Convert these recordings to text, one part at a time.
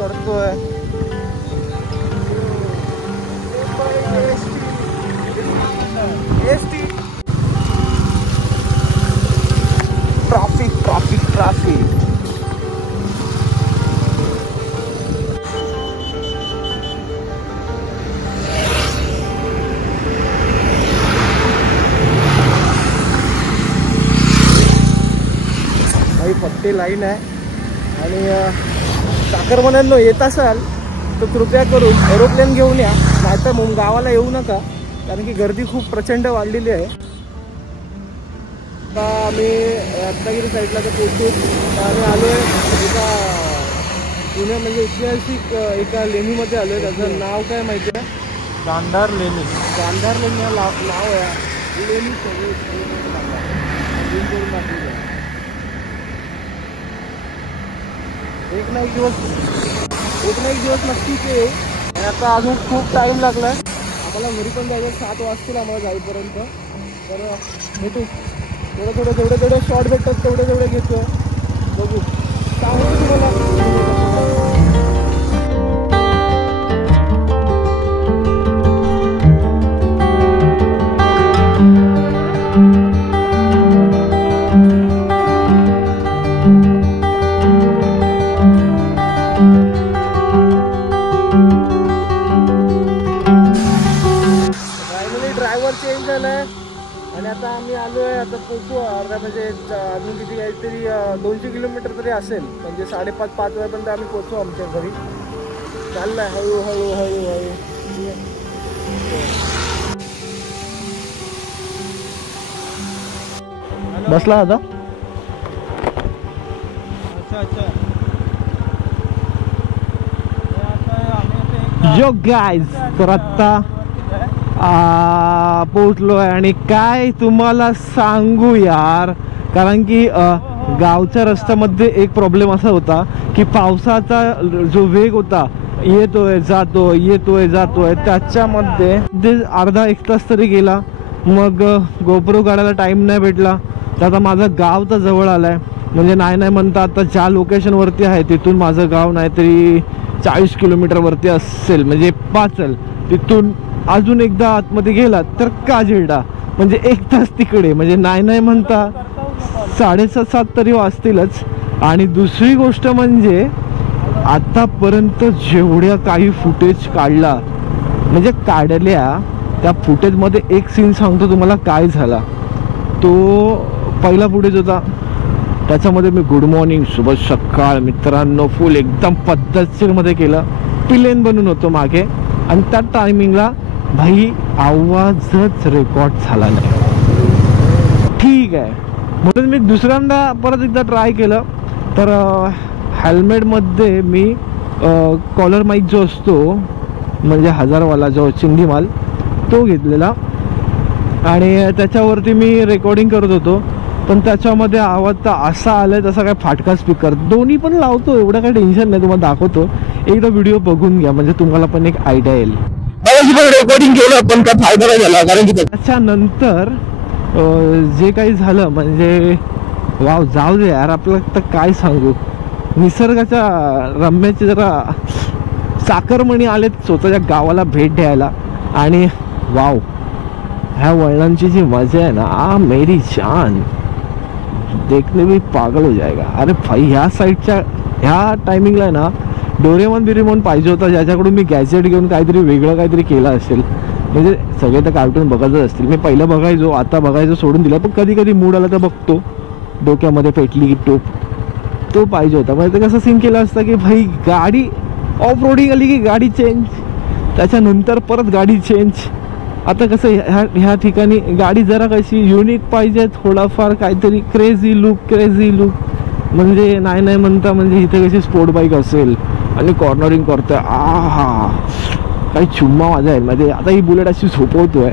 करतोय. Traffic traffic traffic. काही पट्टी लाईन आहे. आणि चाकरमान्यांनो येत असाल तर कृपया करून एरोप्लेन घेऊन या, नाहीतर गावाला येऊ नका, कारण की गर्दी खूप प्रचंड वाढलेली आहे. आता आम्ही रत्नागिरी साईडला तर पोहोचू. आम्ही आलो आहे एका जुन्या म्हणजे ऐतिहासिक एका लेणीमध्ये आलो आहे. त्याचं नाव काय माहिती आहे? गांधार लेणी. गांधार लेणी हा नाव आहे. लेणी सगळे एक ना एक दिवस नक्कीच येऊ. आणि आता अजून खूप टाईम लागला आहे आम्हाला. घरी पण जायचं 7 वाजतील आम्हाला जाईपर्यंत. तर भेटू जेवढे शॉर्ट भेटतात तेवढे घेतो. बघू सांगू तुम्हाला. ड्रायव्हर चेंज झालाय आणि आता आम्ही आलो आहे. आता पोचू अर्धा म्हणजे अजून किती काहीतरी 200 किलोमीटर तरी असेल. म्हणजे 5:30 वाजेपर्यंत आम्ही पोचू आमच्या घरी. चाललाय हळू. बसला आता. अच्छा जो गाईज तर आता पोहोचलो आहे. आणि काय तुम्हाला सांगू यार, कारण की गावच्या रस्त्यामध्ये एक प्रॉब्लेम असा होता की पावसाचा जो वेग होता, येतोय जातोय त्याच्यामध्ये अर्धा 1 तास तरी गेला. मग गोप्रो काढायला टाइम नाही भेटला. तर आता माझं गाव तर जवळ आलंय. म्हणजे नाही म्हणता आता ज्या लोकेशनवरती आहे तिथून माझं गाव नाहीतरी 40 किलोमीटरवरती असेल. म्हणजे पाचल तिथून अजून एकदा आतमध्ये गेला तर काजिरडा, म्हणजे 1 तास तिकडे. म्हणजे नाही म्हणता 6:30-7 तरी वाजतीलच. आणि दुसरी गोष्ट म्हणजे आतापर्यंत जेवढ्या काही फुटेज काढला म्हणजे काढल्या त्या फुटेजमध्ये एक सीन सांगतो तुम्हाला काय झाला. तो पहिला फुटेज होता त्याच्यामध्ये मी गुड मॉर्निंग शुभ सकाळ मित्रांनो फुल एकदम पद्धतशीरमध्ये केलं. प्लेन बनून होतो मागे आणि त्या टायमिंगला भाई आवाजच रेकॉर्ड झाला नाही. ठीक आहे म्हणून मी दुसऱ्यांदा परत एकदा ट्राय केलं. तर हेल्मेटमध्ये मी कॉलर माईक जो असतो म्हणजे 1000वाला जो चिंदी माल तो घेतलेला आणि त्याच्यावरती मी रेकॉर्डिंग करत होतो. पण त्याच्यामध्ये आवाज तर असा आलाय तसा काय फाटका स्पीकर. दोन्ही पण लावतो, एवढं काही टेन्शन नाही. तुम्हाला दाखवतो एकदा व्हिडिओ बघून घ्या म्हणजे तुम्हाला पण एक आयडिया येईल. रेकॉर्डिंग केलं पण काय फायदा नाही झाला, कारण की त्याच्यानंतर जे काही झालं म्हणजे वाव जाऊ दे यार. आपलं तर काय सांगू, निसर्गाच्या रम्याचे जरा चाकरमणी आलेत स्वतःच्या गावाला भेट द्यायला. आणि वाव ह्या वळणांची जी मजा आहे ना मेरी जान, देखने में पागल हो जाएगा. अरे भाई ह्या साईडच्या ह्या टायमिंगला आहे ना डोरेमॉन पाहिजे होता, ज्याच्याकडून मी गॅजेट घेऊन काहीतरी वेगळं काहीतरी केलं असेल. म्हणजे सगळे तर कार्टून बघतच असतील. मी पहिलं बघायचो, आता बघायचं सोडून दिलं. पण कधी कधी मूड आला तर बघतो. डोक्यामध्ये पेटली की टोप तो पाहिजे होता. म्हणजे ते कसं सीन केलं असतं की भाई गाडी ऑफ रोडिंग आली की गाडी चेंज, त्याच्यानंतर परत गाडी चेंज. आता कसं ह्या ठिकाणी गाडी जरा कशी युनिक पाहिजे, थोडाफार काहीतरी क्रेझी लुक म्हणजे नाही म्हणता म्हणजे इथे कशी स्पोर्ट बाईक असेल आणि कॉर्नरिंग करतोय काही चुम्मा माझा आहे. म्हणजे आता ही बुलेट अशी झोपवतोय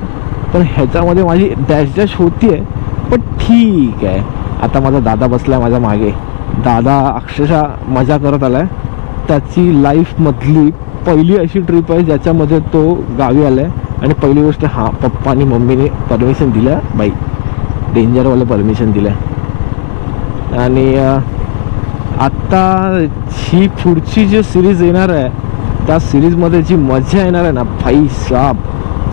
पण ह्याच्यामध्ये माझी डॅश होती आहे. पण ठीक आहे. आता माझा दादा बसलाय माझ्या मागे. दादा अक्षरशः मजा करत आलाय. त्याची लाईफमधली पहिली अशी ट्रिप आहे ज्याच्यामध्ये तो गावी आलाय. आणि पहिली गोष्ट पप्पा आणि मम्मीने परमिशन दिलं बाई, डेंजरवालं परमिशन दिलं. आणि आत्ता ही पुढची जी सिरीज येणार आहे त्या सिरीजमध्ये जी मजा येणार आहे ना भाई साब,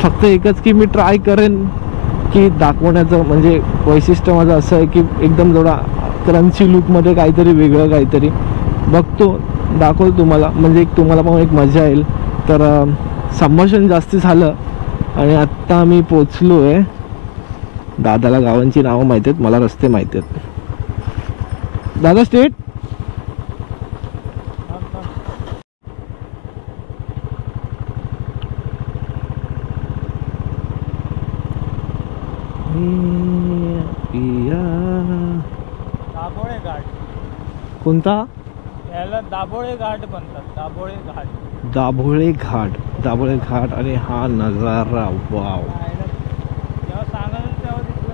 फक्त एकच की मी ट्राय करेन की दाखवण्याचं, म्हणजे वैशिष्ट्य माझं असं आहे की एकदम थोडा क्रंची लुकमध्ये काहीतरी वेगळं काहीतरी बघतो, दाखवतो तुम्हाला, म्हणजे एक तुम्हाला पण एक मजा येईल. तर संभाषण जास्ती झालं आणि आत्ता मी पोचलो आहे. दादाला गावांची नावं माहिती आहेत, मला रस्ते माहिती आहेत. दादा स्टेट दाभोळे घाट. कोणता? याला दाभोळे घाट म्हणतात. दाभोळे घाट. दाभोळे घाट. दाभोळे घाट. आणि हा नजारा वाव. जेव्हा सांगाल तेव्हा दिसलं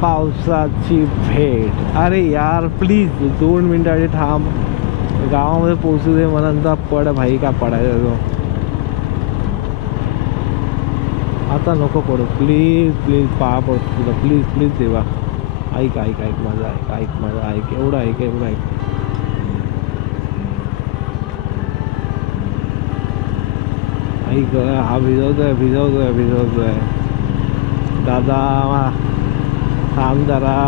पावसाची भेट. अरे यार प्लीज 2 मिनिटांसाठी थांब, गावामध्ये पोहोचू दे मला. नंतर पड भाई, का पडायचा तो आता नको पडू, प्लीज प्लीज पाया पडतो तुला, प्लीज प्लीज देवा. ऐक ऐक ऐक माझं, ऐक ऐक माझं, ऐक एवढं ऐक, एवढं ऐक. ऐक हा भिजवतोय भिजवतोय भिजवतोय. दादा थांब जरा.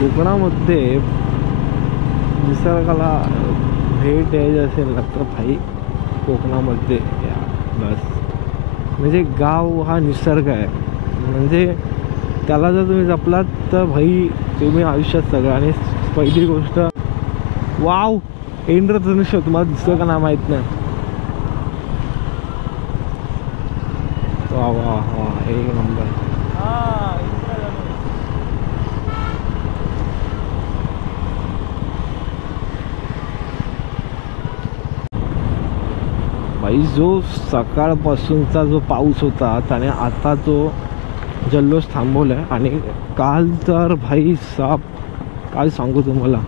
कोकणामध्ये निसर्गाला भेट द्यायची असेल ना तर भाई कोकणामध्ये या बस. म्हणजे गाव हा निसर्ग आहे, म्हणजे त्याला जर तुम्ही जपलात तर भाई तुम्ही आयुष्यात सगळं. आणि पहिली गोष्ट वाव, इंद्रधनुष्य तुम्हाला दिसतं का नाही माहीत नाही. वा वा वा, एक नंबर. भाई जो सकाळपासूनचा जो पाऊस होता त्याने आता तो जल्लोष थांबवला आहे. आणि काल तर भाई साप काय सांगू तुम्हाला.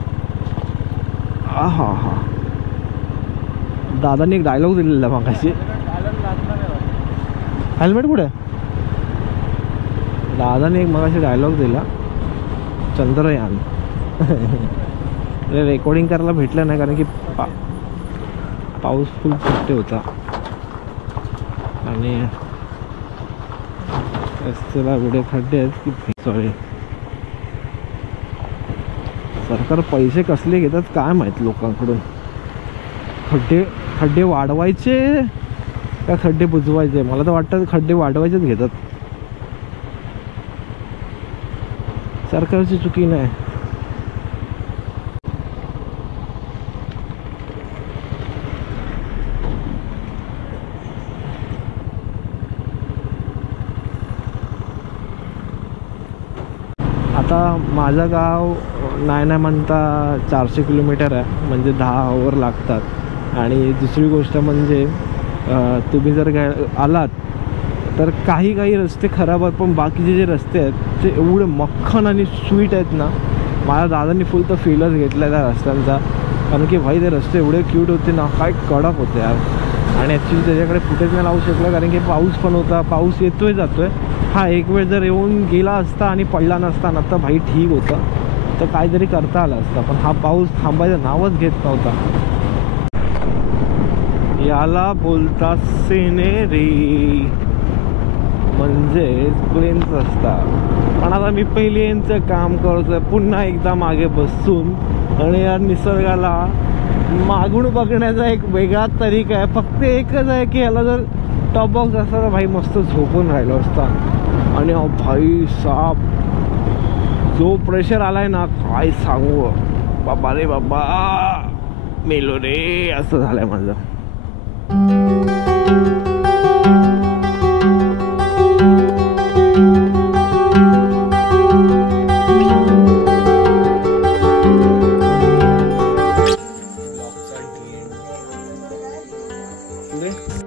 हा हा दादाने एक डायलॉग दिलेला मागाशी. हेल्मेट कुठे? दादाने एक मागाशी डायलॉग दिला, चंद्रयान. रेकॉर्डिंग करायला भेटलं नाही कारण की पाऊस फुल सुट्टे होता आणि रस्त्याला एवढे खड्डे आहेत की सॉरी. सरकार पैसे कसले घेतात काय माहीत लोकांकडून. खड्डे वाढवायचे का खड्डे बुजवायचे? मला तर वाटतं खड्डे वाढवायचेच घेतात. सरकारची चुकी नाही. आता माझं गाव नाही म्हणता 400 किलोमीटर आहे, म्हणजे 10 आवर लागतात. आणि दुसरी गोष्ट म्हणजे तुम्ही जर आलात तर काही रस्ते खराब आहेत, पण बाकीचे जे रस्ते आहेत ते एवढे मक्खन आणि स्वीट आहेत ना माझ्या दादांनी फुल तर फीलच घेतला त्या रस्त्यांचा, कारण की भाई ते रस्ते एवढे क्यूट होते ना, काय कडक होते यार. आणि ॲक्च्युली त्याच्याकडे फुटेज नाही लावू शकलं कारण की पाऊस पण होता, पाऊस येतोय जातोय. हा एक वेळ जर येऊन गेला असता आणि पडला नसता ना तर भाई ठीक होतं, तर काहीतरी करता आलं असतं. पण हा पाऊस थांबायचं नावच घेत नव्हता. याला बोलतात सिनेरी, म्हणजे प्लेन्स असतात. पण आता मी पहिली यांचं काम करतोय पुन्हा एकदा मागे बसून, आणि या निसर्गाला मागून बघण्याचा एक वेगळा तरीका आहे. फक्त एकच आहे की याला जर टॉप बॉक्स असता तर भाई मस्त झोपून राहिलो असता. आणि भाई साप जो प्रेशर आलाय ना, काय सांगू बाबा रे बाबा, मेलो रे असं झालंय माझं.